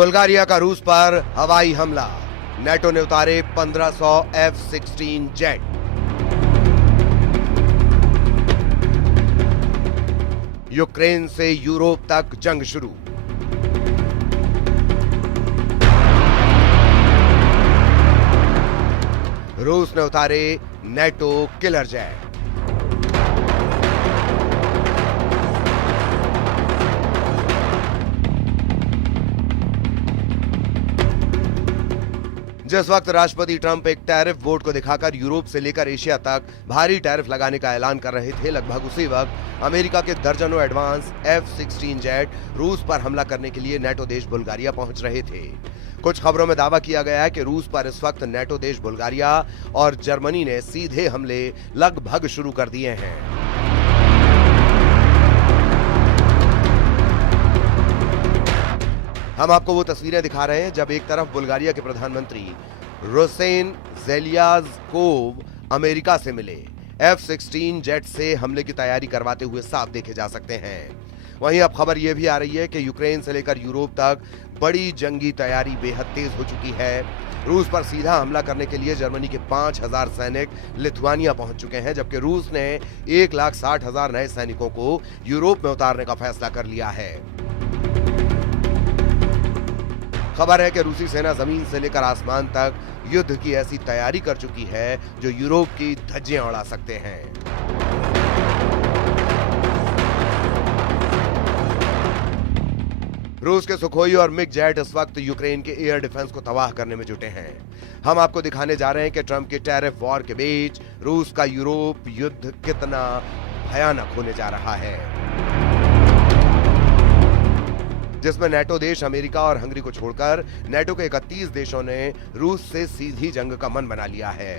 Bulgaria का रूस पर हवाई हमला, नेटो ने उतारे 1500 F-16 जेट। यूक्रेन से यूरोप तक जंग शुरू। रूस ने उतारे नेटो किलर जेट। जिस वक्त राष्ट्रपति ट्रंप एक टैरिफ बोर्ड को दिखाकर यूरोप से लेकर एशिया तक भारी टैरिफ लगाने का ऐलान कर रहे थे, लगभग उसी वक्त अमेरिका के दर्जनों एडवांस F-16 जेट रूस पर हमला करने के लिए नेटो देश बुल्गारिया पहुंच रहे थे। कुछ खबरों में दावा किया गया है कि रूस पर इस वक्त नेटो देश बुल्गारिया और जर्मनी ने सीधे हमले लगभग शुरू कर दिए हैं। हम आपको वो तस्वीरें दिखा रहे हैं जब एक तरफ बुल्गारिया के प्रधानमंत्री रोसेन ज़ेलेज़्कोव अमेरिका से मिले, F-16 जेट से हमले की तैयारी करवाते हुए साफ देखे जा सकते हैं। वहीं अब खबर यह भी आ रही है कि यूक्रेन से लेकर यूरोप तक बड़ी जंगी तैयारी बेहद तेज हो चुकी है। रूस पर सीधा हमला करने के लिए जर्मनी के 5000 सैनिक लिथुआनिया पहुंच चुके हैं, जबकि रूस ने 1,60,000 नए सैनिकों को यूरोप में उतारने का फैसला कर लिया है। खबर है कि रूसी सेना जमीन से लेकर आसमान तक युद्ध की ऐसी तैयारी कर चुकी है जो यूरोप की धज्जियां उड़ा सकते हैं। रूस के सुखोई और मिग जेट इस वक्त यूक्रेन के एयर डिफेंस को तबाह करने में जुटे हैं। हम आपको दिखाने जा रहे हैं कि ट्रंप के टैरिफ वॉर के बीच रूस का यूरोप युद्ध कितना भयानक होने जा रहा है, जिसमें नेटो देश अमेरिका और हंगरी को छोड़कर नेटो के 31 देशों ने रूस से सीधी जंग का मन बना लिया है।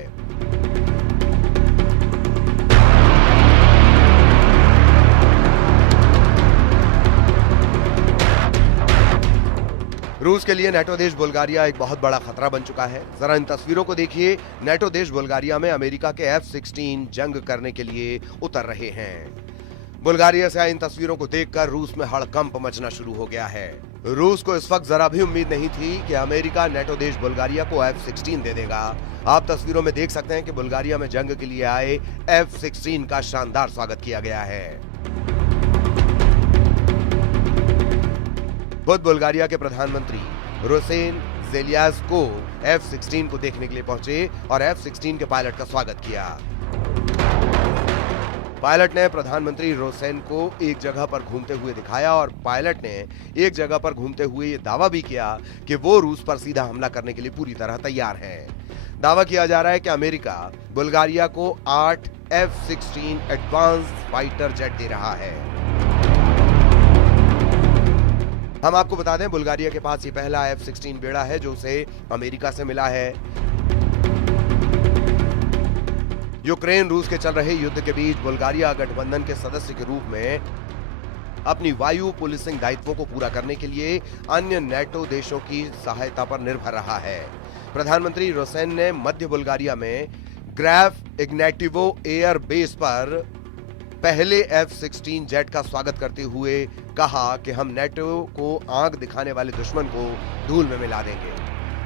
रूस के लिए नेटो देश बुल्गारिया एक बहुत बड़ा खतरा बन चुका है। जरा इन तस्वीरों को देखिए। नेटो देश बुल्गारिया में अमेरिका के F-16 जंग करने के लिए उतर रहे हैं। बुल्गारिया से आई इन तस्वीरों को देखकर रूस में हड़कंप मचना शुरू हो गया है। रूस को इस वक्त जरा भी उम्मीद नहीं थी कि अमेरिका नेटो देश बुल्गारिया को F-16 दे देगा। आप तस्वीरों में देख सकते हैं कि बुल्गारिया में जंग के लिए आए F-16 का शानदार स्वागत किया गया है। खुद बुल्गारिया के प्रधानमंत्री रोसेन ज़ेलेज़्कोव F-16 को देखने के लिए पहुंचे और F-16 के पायलट का स्वागत किया। पायलट ने प्रधानमंत्री रोसेन को एक जगह पर घूमते हुए दिखाया और पायलट ने एक जगह पर घूमते हुए ये दावा भी किया कि वो रूस पर सीधा हमला करने के लिए पूरी तरह तैयार है। दावा किया जा रहा है कि अमेरिका बुल्गारिया को 8 F-16 एडवांस फाइटर जेट दे रहा है। हम आपको बता दें, बुल्गारिया के पास ये पहला F-16 बेड़ा है जो उसे अमेरिका से मिला है। यूक्रेन रूस के चल रहे युद्ध के बीच बुल्गारिया गठबंधन के सदस्य के रूप में अपनी वायु पुलिसिंग दायित्वों को पूरा करने के लिए अन्य नेटो देशों की सहायता पर निर्भर रहा है। प्रधानमंत्री रोसेन ने मध्य बुल्गारिया में ग्राफ इग्नेटिवो एयर बेस पर पहले F-16 जेट का स्वागत करते हुए कहा कि हम नेटो को आंख दिखाने वाले दुश्मन को धूल में मिला देंगे।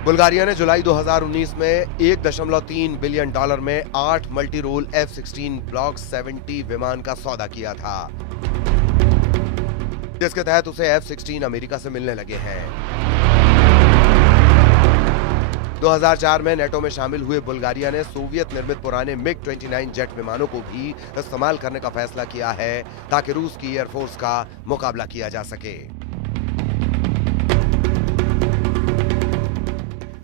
बुल्गारिया ने जुलाई 2019 में $1.3 बिलियन में 8 मल्टी रोल F-16 ब्लॉक 70 विमान का सौदा किया था, जिसके तहत उसे F-16 अमेरिका से मिलने लगे हैं। 2004 में नेटो में शामिल हुए बुल्गारिया ने सोवियत निर्मित पुराने MiG-29 जेट विमानों को भी इस्तेमाल करने का फैसला किया है ताकि रूस की एयरफोर्स का मुकाबला किया जा सके।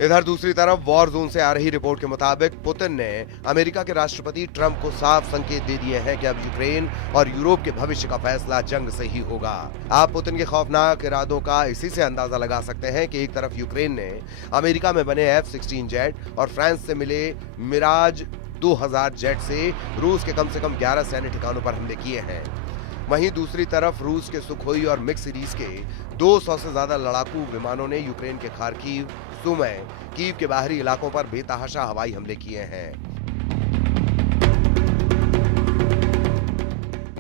इधर दूसरी तरफ वॉर जोन से आ रही रिपोर्ट के मुताबिक पुतिन ने अमेरिका के राष्ट्रपति ट्रंप को साफ संकेत दे दिए हैं कि अब यूक्रेन और यूरोप के भविष्य का फैसला जंग से ही होगा। आप पुतिन के खौफनाक इरादों का इसी से अंदाजा लगा सकते हैं कि एक तरफ यूक्रेन ने अमेरिका में बने F-16 जेट और फ्रांस से मिले मिराज 2000 जेट से रूस के कम से कम 11 सैन्य ठिकानों पर हमले किए हैं। वहीं दूसरी तरफ रूस के सुखोई और मिग सीरीज के 200 से ज्यादा लड़ाकू विमानों ने यूक्रेन के खार्किव, सुमी, कीव के बाहरी इलाकों पर बेतहाशा हवाई हमले किए हैं।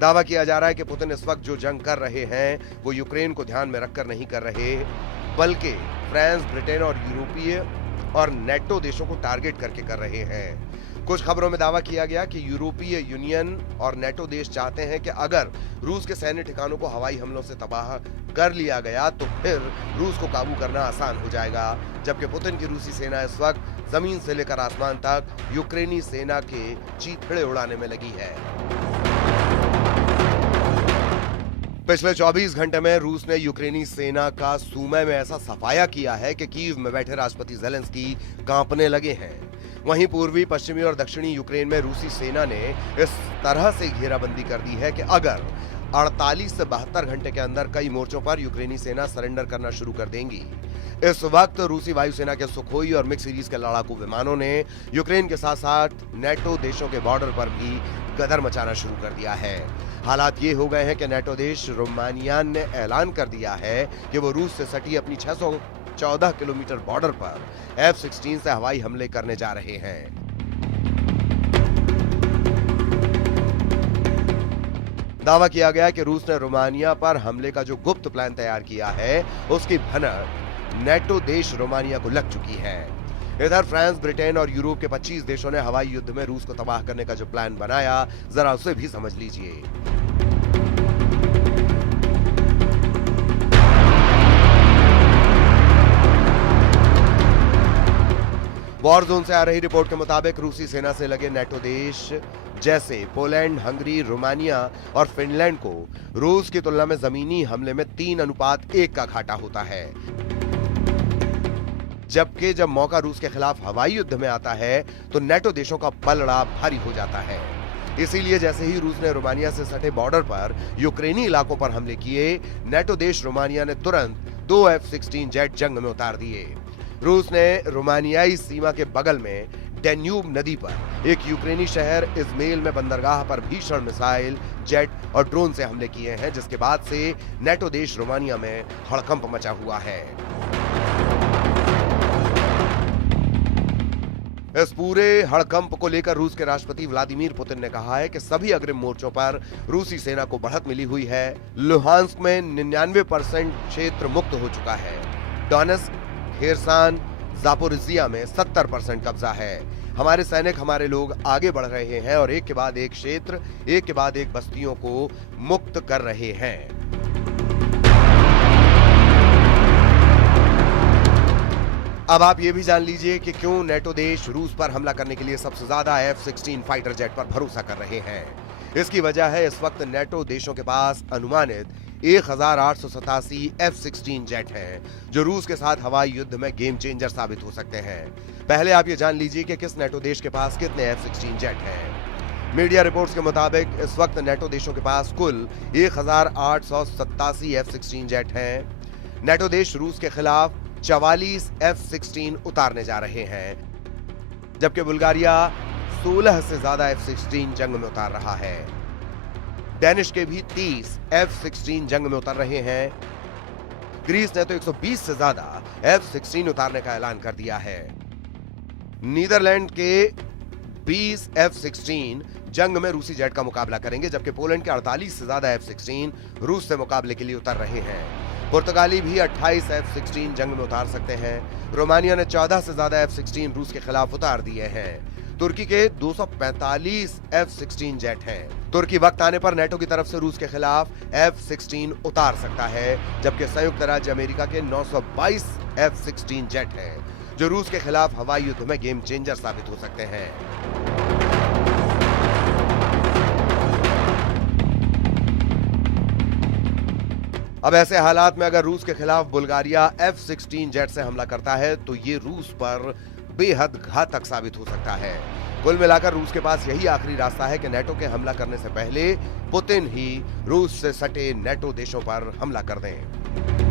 दावा किया जा रहा है कि पुतिन इस वक्त जो जंग कर रहे हैं वो यूक्रेन को ध्यान में रखकर नहीं कर रहे, बल्कि फ्रांस, ब्रिटेन और यूरोपीय और नेटो देशों को टारगेट करके कर रहे हैं। कुछ खबरों में दावा किया गया कि यूरोपीय यूनियन और नेटो देश चाहते हैं कि अगर रूस के सैन्य ठिकानों को हवाई हमलों से तबाह कर लिया गया तो फिर रूस को काबू करना आसान हो जाएगा, जबकि पुतिन की रूसी सेना इस वक्त जमीन से लेकर आसमान तक यूक्रेनी सेना के चीथड़े उड़ाने में लगी है। पिछले 24 घंटे में रूस ने यूक्रेनी सेना का सूमे में ऐसा सफाया किया है कि कीव में बैठे राष्ट्रपति ज़ेलेंस्की कांपने लगे हैं। वहीं पूर्वी, पश्चिमी और दक्षिणी यूक्रेन में रूसी सेना ने इस तरह से घेराबंदी कर दी है कि अगर 48 से 72 घंटे के अंदर कई मोर्चों पर यूक्रेनी सेना सरेंडर करना शुरू कर देंगी। इस वक्त रूसी वायुसेना के सुखोई और मिक्स सीरीज के लड़ाकू विमानों ने यूक्रेन के साथ साथ नेटो देशों के बॉर्डर पर भी गदर मचाना शुरू कर दिया है। हालात ये हो गए हैं कि नेटो देश रोमानिया ने ऐलान कर दिया है कि वो रूस से सटी अपनी 614 किलोमीटर बॉर्डर पर F-16 से हवाई हमले करने जा रहे हैं। दावा किया गया कि रूस ने रोमानिया पर हमले का जो गुप्त प्लान तैयार किया है, उसकी भनक नेटो देश रोमानिया को लग चुकी है। इधर फ्रांस, ब्रिटेन और यूरोप के 25 देशों ने हवाई युद्ध में रूस को तबाह करने का जो प्लान बनाया, जरा उसे भी समझ लीजिए। वॉर जोन से आ रही रिपोर्ट के मुताबिक रूसी सेना से लगे नेटो देश जैसे पोलैंड, हंगरी, रोमानिया और फिनलैंड को रूस की तुलना में जमीनी हमले में 3:1 का घाटा होता है, जबकि जब मौका रूस के खिलाफ हवाई युद्ध में आता है तो नेटो देशों का पलड़ा भारी हो जाता है। इसीलिए जैसे ही रूस ने रोमानिया से सटे बॉर्डर पर यूक्रेनी इलाकों पर हमले किए, नेटो देश रोमानिया ने तुरंत 2 F-16 जेट जंग में उतार दिए। रूस ने रोमानियाई सीमा के बगल में डेन्यूब नदी पर एक यूक्रेनी शहर इज़मेल में बंदरगाह पर भीषण मिसाइल, जेट और ड्रोन से हमले किए हैं, जिसके बाद से नेटो देश रोमानिया में हड़कंप मचा हुआ है। इस पूरे हड़कंप को लेकर रूस के राष्ट्रपति व्लादिमीर पुतिन ने कहा है कि सभी अग्रिम मोर्चों पर रूसी सेना को बढ़त मिली हुई है। लुहांस्क में 99% क्षेत्र मुक्त हो चुका है। डोनेत्स्क, खेरसान, जापोरिजिया में 70% कब्जा है। हमारे सैनिक, हमारे लोग आगे बढ़ रहे हैं और एक के बाद एक क्षेत्र, एक के बाद एक बस्तियों को मुक्त कर रहे हैं। अब आप ये भी जान लीजिए कि क्यों नेटो देश रूस पर हमला करने के लिए सबसे ज्यादा F-16 फाइटर जेट पर भरोसा कर रहे हैं। इसकी वजह है इस वक्त नेटो देशों के पास अनुमानित 1887 F-16 जेट हैं, जो रूस के साथ हवाई युद्ध में गेम चेंजर साबित हो सकते हैं। पहले आप ये जान लीजिए कि किस नेटो देश के पास कितने F-16 जेट हैं। मीडिया रिपोर्ट्स के मुताबिक इस वक्त नेटो देशों के पास कुल 1887 F-16 जेट हैं। नेटो देश रूस के खिलाफ 44 F-16 उतारने जा रहे हैं, जबकि बुल्गारिया 16 से ज्यादा F-16 जंग में उतार रहा है। डेनिश के भी 30 F-16 जंग में उतर रहे हैं। ग्रीस ने तो 120 से ज्यादा F-16 उतारने का ऐलान कर दिया है। नीदरलैंड के 20 F-16 जंग में रूसी जेट का मुकाबला करेंगे, जबकि पोलैंड के 48 से ज्यादा F-16 रूस से मुकाबले के लिए उतर रहे हैं। पुर्तगाली भी 28 F-16 जंग में उतार सकते हैं। रोमानिया ने 14 से ज्यादा F-16 रूस के खिलाफ उतार दिए हैं। तुर्की के 245 F-16 जेट हैं। तुर्की वक्त आने पर नेटो की तरफ से रूस के खिलाफ F-16 उतार सकता है, जबकि संयुक्त राज्य अमेरिका के 922 F-16 जेट हैं, जो रूस के खिलाफ हवाई युद्ध में गेम चेंजर साबित हो सकते हैं। अब ऐसे हालात में अगर रूस के खिलाफ बुल्गारिया F-16 जेट से हमला करता है तो ये रूस पर बेहद घातक साबित हो सकता है। कुल मिलाकर रूस के पास यही आखिरी रास्ता है कि नेटो के हमला करने से पहले पुतिन ही रूस से सटे नेटो देशों पर हमला कर दें।